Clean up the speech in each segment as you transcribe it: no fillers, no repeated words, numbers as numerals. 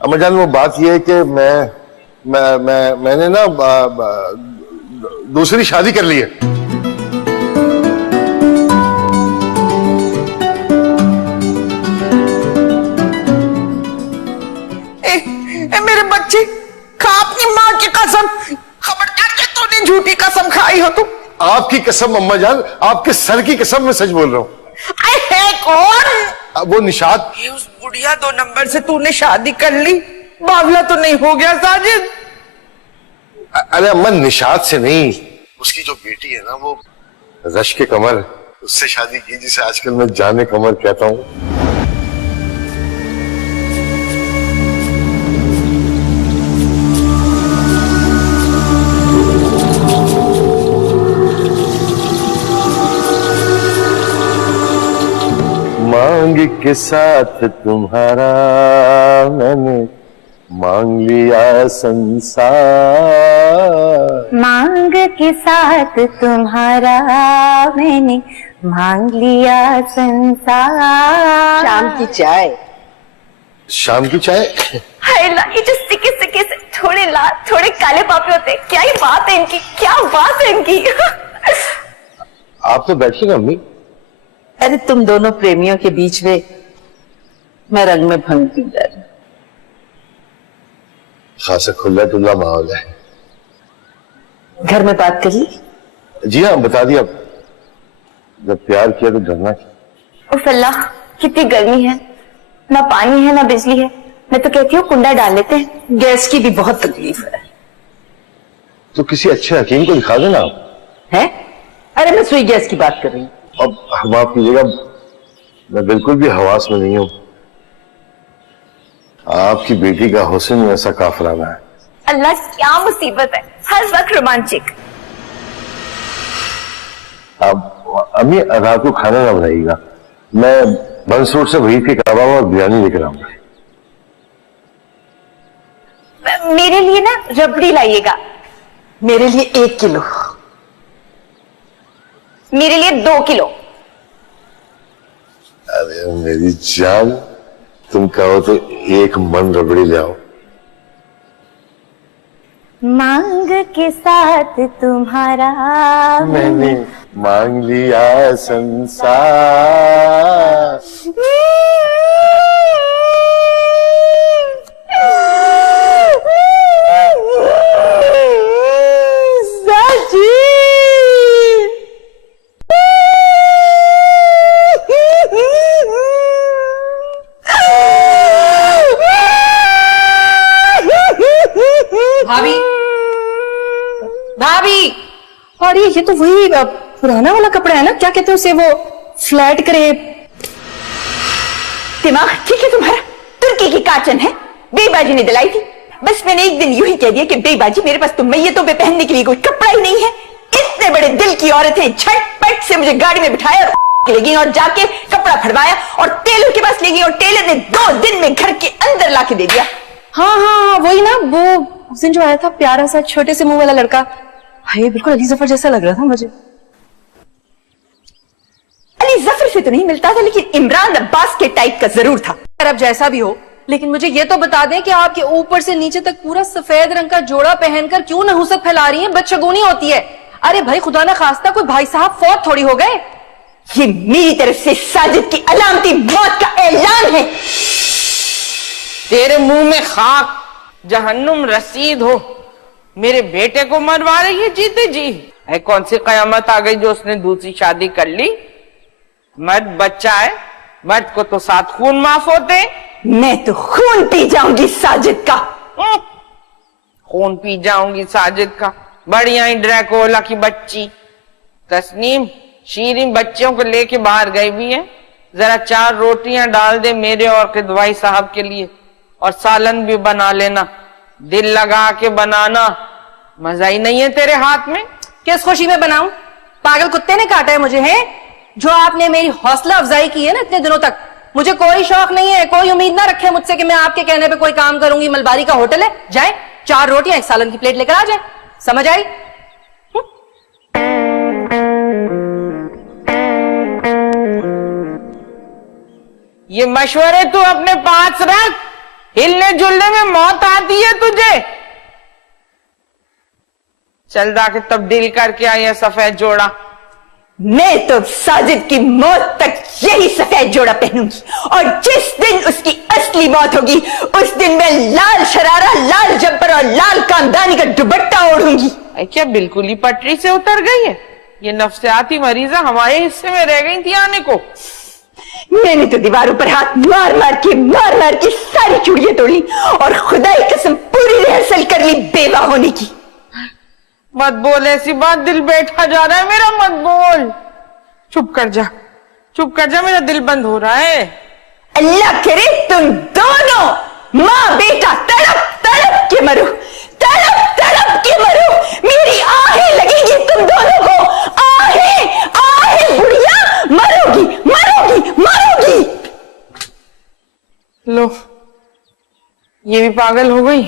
اما جان وہ بات یہ ہے کہ میں نے نا دوسری شادی کر لی ہے. میرے بچے کھا اپنی ماں کی قسم. خبردار کہ تو نے جھوٹی قسم کھائی ہو. تم آپ کی قسم اما جان, آپ کے سر کی قسم میں سچ بول رہا ہوں. کون وہ نشاد. اس بڑھیا 2 نمبر سے تو نے شادی کر لی, باولا تو نہیں ہو گیا ساجد؟ ارے اما نشاد سے نہیں, اس کی جو بیٹی ہے نا وہ رشک قمر, اس سے شادی کی جسے آج کل میں جانے قمر کہتا ہوں. مانگ کے ساتھ تمہارا میں نے مانگ لیا سنسار. مانگ کے ساتھ تمہارا میں نے مانگ لیا سنسار. شام کی چائے. شام کی چائے. ہائے لا, یہ جو سکے سکے سے تھوڑے لال تھوڑے کالے پاپے ہوتے ہیں, کیا ہی بات ہے ان کی, کیا بات ہے ان کی. آپ تو بیٹھیے نا امی. ارے تم دونوں پریمیوں کے بیچ میں رنگ میں بھنگتی جا رہی. خاصا کھلا ڈلا ماحول ہے. گھر میں بات کر لی؟ جی ہاں بتا دیا, جب پیار کیا تو ڈرنا کیا. اف اللہ کتنی گرمی ہے, نہ پانی ہے نہ بجلی ہے. میں تو کہتی ہوں کنڈا ڈال لیتے ہیں. گیس کی بھی بہت تکلیف ہے. تو کسی اچھے حکیم کو دکھا دینا آپ. ہیں؟ ارے میں سوئی گیس کی بات کر رہی ہوں. اب معاف کیجیے گا, میں بالکل بھی حواس میں نہیں ہوں. آپ کی بیٹی کا حسن ایسا کافرانہ ہے. اللہ کیا مصیبت ہے, ہر وقت رومانچک. اب امی رات کو کھانا نہ بنائیے گا, میں بنس روڈ سے وہی کے کباب اور بریانی لے کر آؤں گا. میرے لیے نا ربڑی لائیے گا. میرے لیے 1 کلو. میرے لیے 2 کلو. ارے میری جان, تم کہو تو 1 من ربڑی لے آؤ. مانگ کے ساتھ تمہارا میں نے مانگ لیا سنسار. بھابی, اور یہ تو وہی پرانا والا کپڑا ہے نا, کیا کہتے ہیں اسے, وہ فلیٹ کریپ. دماغ ٹھیک ہے تمہارا؟ ترکی کی کاچن ہے, بے باجی نے دلائی تھی. بس میں نے ایک دن یوں ہی کہہ دیا کہ بے باجی میرے پاس تو میتوں پہ پہننے کے لیے کوئی کپڑا ہی نہیں ہے. اتنے بڑے دل کی عورتیں جھٹ پٹ سے مجھے گاڑی میں بٹھایا اور لے گئی, اور جا کے کپڑا پھڑوایا اور ٹیلر کے پاس لے گئی, اور ٹیلر نے 2 دن میں گھر کے اندر لا کے دے دیا. ہاں وہی نا, وہ اس دن جو آیا تھا پیارا سا چھوٹے سے منہ والا لڑکا, یہ بالکل علی ظفر جیسا لگ رہا تھا مجھے. علی ظفر سے تو نہیں ملتا تھا, لیکن عمران عباس کے ٹائپ کا ضرور تھا. اب جیسا بھی ہو, لیکن مجھے یہ تو بتا دیں کہ آپ کے اوپر سے نیچے تک پورا سفید رنگ کا جوڑا پہن کر کیوں نحوست پھیلا رہی ہیں؟ بدشگونی ہوتی ہے. ارے بھائی خدا نہ خواستہ کوئی بھائی صاحب فوت تھوڑی ہو گئے. یہ میری طرف سے ساجد کی علامتی موت کا اعلان ہے. تیرے منہ میں خاک, جہنم رسید ہو. میرے بیٹے کو مروا رہی ہے جیتے جی. اے کون سی قیامت آ گئی جو اس نے دوسری شادی کر لی؟ مرد بچہ ہے, مرد کو تو 7 خون معاف ہوتے. میں تو خون پی جاؤں گی ساجد کا. خون پی جاؤں گی ساجد کا, بڑھیا ہی ڈریکولا کی بچی. تسنیم شیرین بچوں کو لے کے باہر گئی بھی ہے, ذرا 4 روٹیاں ڈال دے میرے اور قدوائی صاحب کے لیے, اور سالن بھی بنا لینا, دل لگا کے بنانا. مزہ ہی نہیں ہے تیرے ہاتھ میں. کس خوشی میں بناؤں؟ پاگل کتے نے کاٹا ہے مجھے, ہے جو آپ نے میری حوصلہ افزائی کی ہے نا اتنے دنوں تک. مجھے کوئی شوق نہیں ہے, کوئی امید نہ رکھے مجھ سے کہ میں آپ کے کہنے پہ کوئی کام کروں گی. ملباری کا ہوٹل ہے, جائیں 4 روٹیاں 1 سالن کی پلیٹ لے کر آ جائیں. سمجھ آئی؟ یہ مشورے تو اپنے پاس رکھ, हिलने जुलने में मौत आती है तुझे। चल जाके तब्दील करके आई है सफेद जोड़ा। मैं तो साजिद की मौत तक यही सफेद जोड़ा पहनूंगी, और जिस दिन उसकी असली मौत होगी उस दिन मैं लाल शरारा, लाल जब्बर और लाल कामदानी का दुपट्टा ओढ़ूंगी। क्या बिल्कुल ही पटरी से उतर गई है? ये नफ्सियाती मरीजा हमारे हिस्से में रह गई थी आने को। मैंने तो दीवारों पर हाथ मार मार के सारी चूड़ियां तोड़ी और खुदा की कसम पूरी रिहर्सल कर ली बेवा होने की। मत बोल ऐसी बात, दिल बैठा जा रहा है मेरा, मत बोल। चुप कर जा, मेरा दिल बंद हो रहा है। अल्लाह करे तुम दोनों माँ बेटा तड़प तड़प के मरो, तड़प तड़प के मरो। मेरी आहें लगेंगी तुम दोनों को, आहें बुढ़िया, मरोगी मरोगी मरोगी। लो, ये भी पागल हो गई।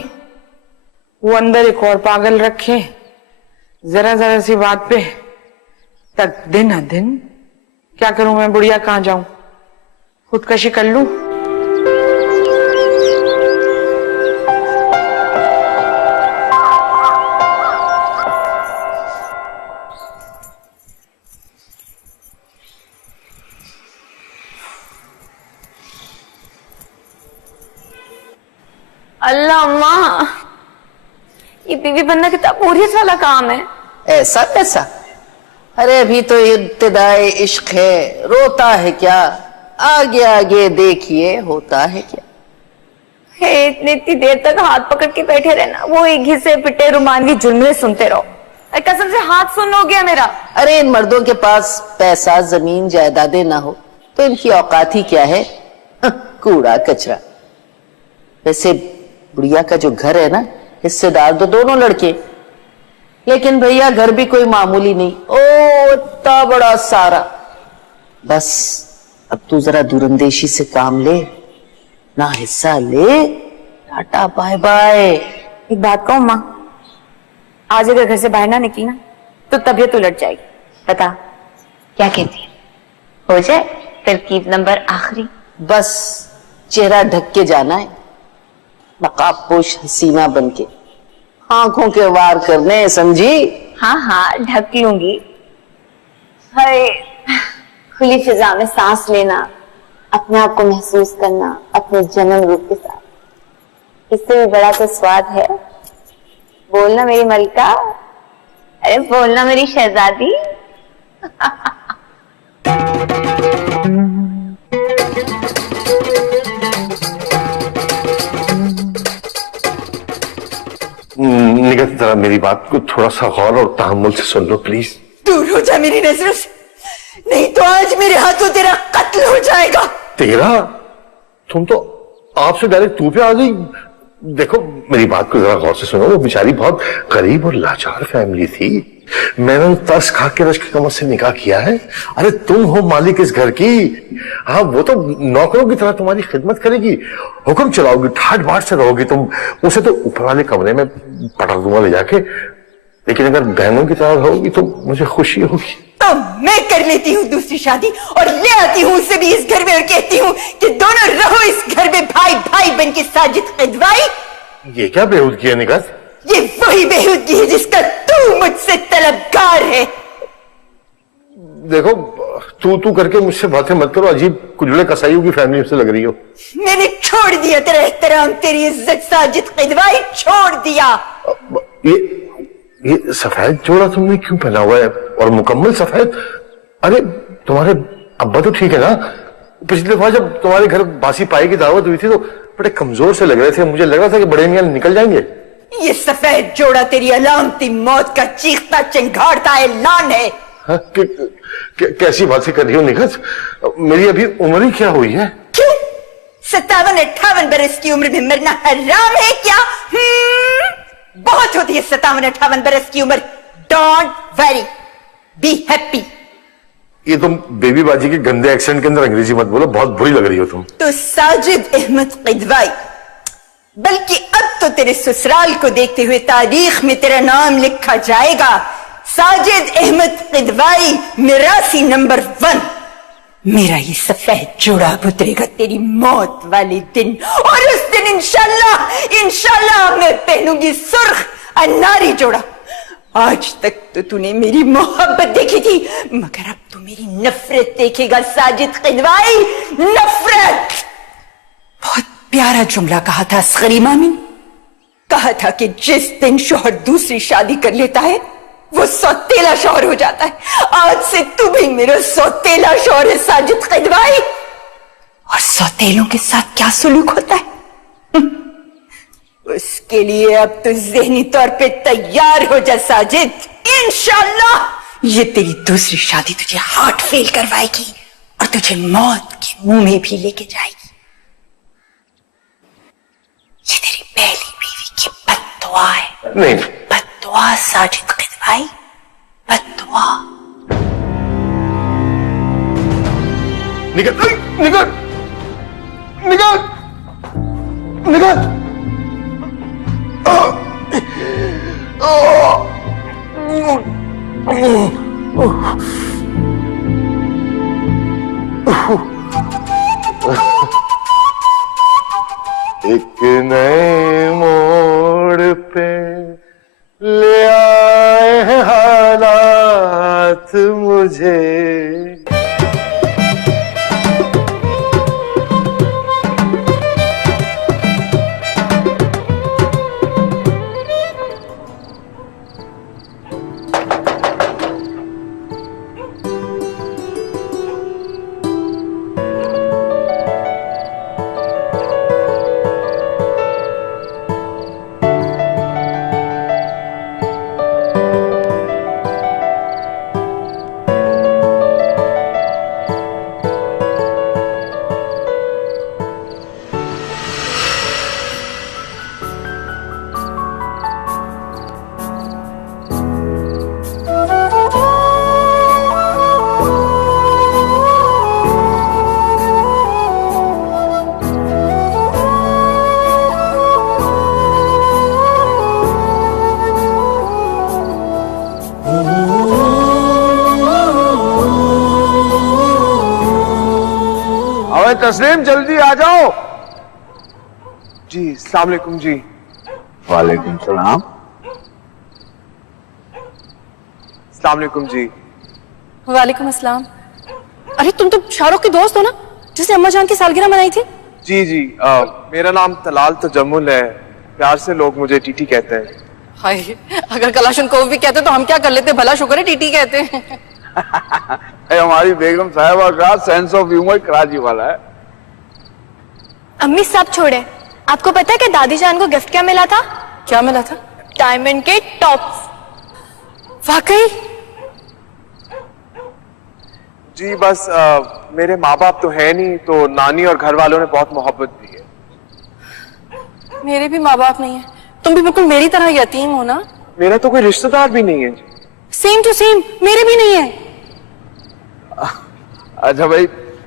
वो अंदर एक और पागल रखे, जरा जरा सी बात पे तक दिन दिन। क्या करूं मैं, बुढ़िया कहां जाऊं, खुदकशी कर लूं? अल्लाह अम्मा, ये बीवी बनना कितना बोरियत वाला काम है। ऐसा कैसा? अरे अभी तो इब्तिदाए इश्क है, रोता है क्या? आगे आगे देखिए होता है क्या। हे, इतनी देर तक हाथ पकड़ के बैठे रहना, वो एक घिसे पिटे रुमानवी जुमले सुनते रहो। कसम से हाथ सुन हो गया मेरा। अरे इन मर्दों के पास पैसा जमीन जायदादें ना हो तो इनकी औकात ही क्या है? कूड़ा कचरा। वैसे बुढ़िया का जो घर है ना, हिस्सेदार तो दोनों लड़के, लेकिन भैया घर भी कोई मामूली नहीं, ओ इतना बड़ा सारा। बस अब तू जरा दूरंदेशी से काम ले, ना हिस्सा ले, टाटा बाय बाय। एक बात कहूं माँ, आज अगर घर से बाहर ना निकली ना तो तबीयत उलट जाएगी। बता क्या कहती है? हो जाए तरकीब नंबर आखिरी। बस चेहरा ढक के जाना है, नकाबपोश हसीना बनके, आंखों के वार करने, समझी? हाँ हाँ ढक लूंगी। हाय, खुली फिजा में सांस लेना, अपने आप को महसूस करना अपने जन्म रूप के साथ, इससे भी बड़ा तो स्वाद है। बोलना मेरी मलका, अरे बोलना मेरी शहजादी। निगत जरा मेरी बात को थोड़ा सा गौर और तहम्मुल से सुन लो प्लीज। दूर हो जा मेरी नजरों से, नहीं तो आज मेरे हाथों तेरा कत्ल हो जाएगा। तेरा? तुम तो आपसे डायरेक्ट तू पे आ गई। देखो मेरी बात को जरा गौर से सुनो, वो बेचारी बहुत गरीब और लाचार फैमिली थी। मैंने तरस खा के रश्क कमर से निकाह किया है। अरे तुम हो मालिक इस घर की, हाँ वो तो नौकरों की तरह तुम्हारी खिदमत करेगी, हुक्म चलाओगी, ठाट बाट से रहोगी तुम। उसे तो ऊपर वाले कमरे में पटा दूंगा ले जाके, लेकिन अगर बहनों की तरह रहोगी तो मुझे खुशी होगी। तो मैं कर लेती हूँ दूसरी शादी और ले आती हूँ उसे भी इस घर में और कहती हूँ कि दोनों रहो इस घर में भाई भाई बन के साजिद क़िदवाई। ये क्या बेहूदगी है निगत? ये वही बेहूदगी है जिसका तू मुझसे तलबगार है। देखो तू करके मुझसे बातें मत करो, अजीब कुजड़े कसाईयों की फैमिली से लग रही हो। मैंने छोड़ दिया तेरा एहतराम, तेरी इज्जत साजिद क़िदवाई, छोड़ दिया। ये सफेद जोड़ा तुमने क्यों पहना हुआ है, और मुकम्मल सफेद? अरे तुम्हारे अब्बा तो ठीक है ना? पिछली दफा जब तुम्हारे घर बासी पाई की दावत हुई थी तो बड़े कमजोर से लग रहे थे, मुझे लग रहा था कि बड़े मियां निकल जाएंगे। ये सफेद जोड़ा तेरी अलामती मौत का चीखता चिंगाड़ता ऐलान है। हाँ, कैसी बातें कर रही हो निगत? मेरी अभी उम्र ही क्या हुई है? क्यों 57-58 बरस की उम्र में मरना हराम है क्या? बहुत होती है 57-58 बरस की उम्र। Don't worry, be happy. ये तुम बेबी बाजी के गंदे एक्सेंट के अंदर अंग्रेजी मत बोलो, बहुत बुरी लग रही हो तुम। तो साजिद अहमद क़िदवाई, बल्कि अब तो तेरे ससुराल को देखते हुए तारीख में तेरा नाम लिखा जाएगा। साजिद अहमद क़िदवाई मिरासी नंबर 1, मेरा ये सफेद जोड़ा उतरेगा तेरी मौत वाले दिन, और उस दिन इंशाल्लाह मैं पहनूंगी सुर्ख अनारी जोड़ा। आज तक तो तूने मेरी मोहब्बत देखी थी, मगर अब तू मेरी नफरत देखेगा साजिद किदवाई, नफरत। बहुत प्यारा जुमला कहा था असगरी मामी, कहा था कि जिस दिन शौहर दूसरी शादी कर लेता है वो सौतेला शौहर हो जाता है। आज से तू भी मेरा सौतेला शौहर है साजिद किदवाई। और सौतेलों के साथ क्या सुलूक होता है उसके लिए अब तो ज़हनी तौर पे तैयार हो जा साजिद। इंशाल्लाह ये तेरी दूसरी शादी तुझे हार्ट फेल करवाएगी और तुझे मौत के मुंह में भी लेके जाएगी। ये तेरी पहली बीवी की बद्दुआ है। नहीं बद्दुआ साजिद किदवाई, बद्दुआ। निकल निकल निकल निकल। एक नए मोड़ पे ले आए हैं हालात मुझे। तस्लीम जल्दी आ जाओ। जी अस्सलाम वालेकुम जी। वालेकुम सलाम। अस्सलाम वालेकुम जी। वालेकुम अस्सलाम। अरे तुम तो शाहरुख के दोस्त हो ना, जिसने अम्मा जान की सालगिरह मनाई थी? जी जी मेरा नाम तलाल तजम्मुल है, प्यार से लोग मुझे टीटी कहते हैं। हाय, अगर कलाशनकोव भी कहते तो हम क्या कर लेते, भला शुक्र है टीटी कहते हैं। हमारी बेगम साहिबा का सेंस ऑफ ह्यूमर कराची वाला है। अम्मी सब छोड़े, आपको पता है कि दादी जान को गिफ्ट क्या मिला था? क्या मिला था? डायमंड के टॉप्स। वाकई? जी बस मेरे माँ बाप तो है नहीं, तो नानी और घर वालों ने बहुत मोहब्बत दी है। मेरे भी माँ बाप नहीं है, तुम भी बिल्कुल मेरी तरह यतीम हो ना। मेरा तो कोई रिश्तेदार भी नहीं है। सेम टू सेम, मेरे भी नहीं है। अच्छा भाई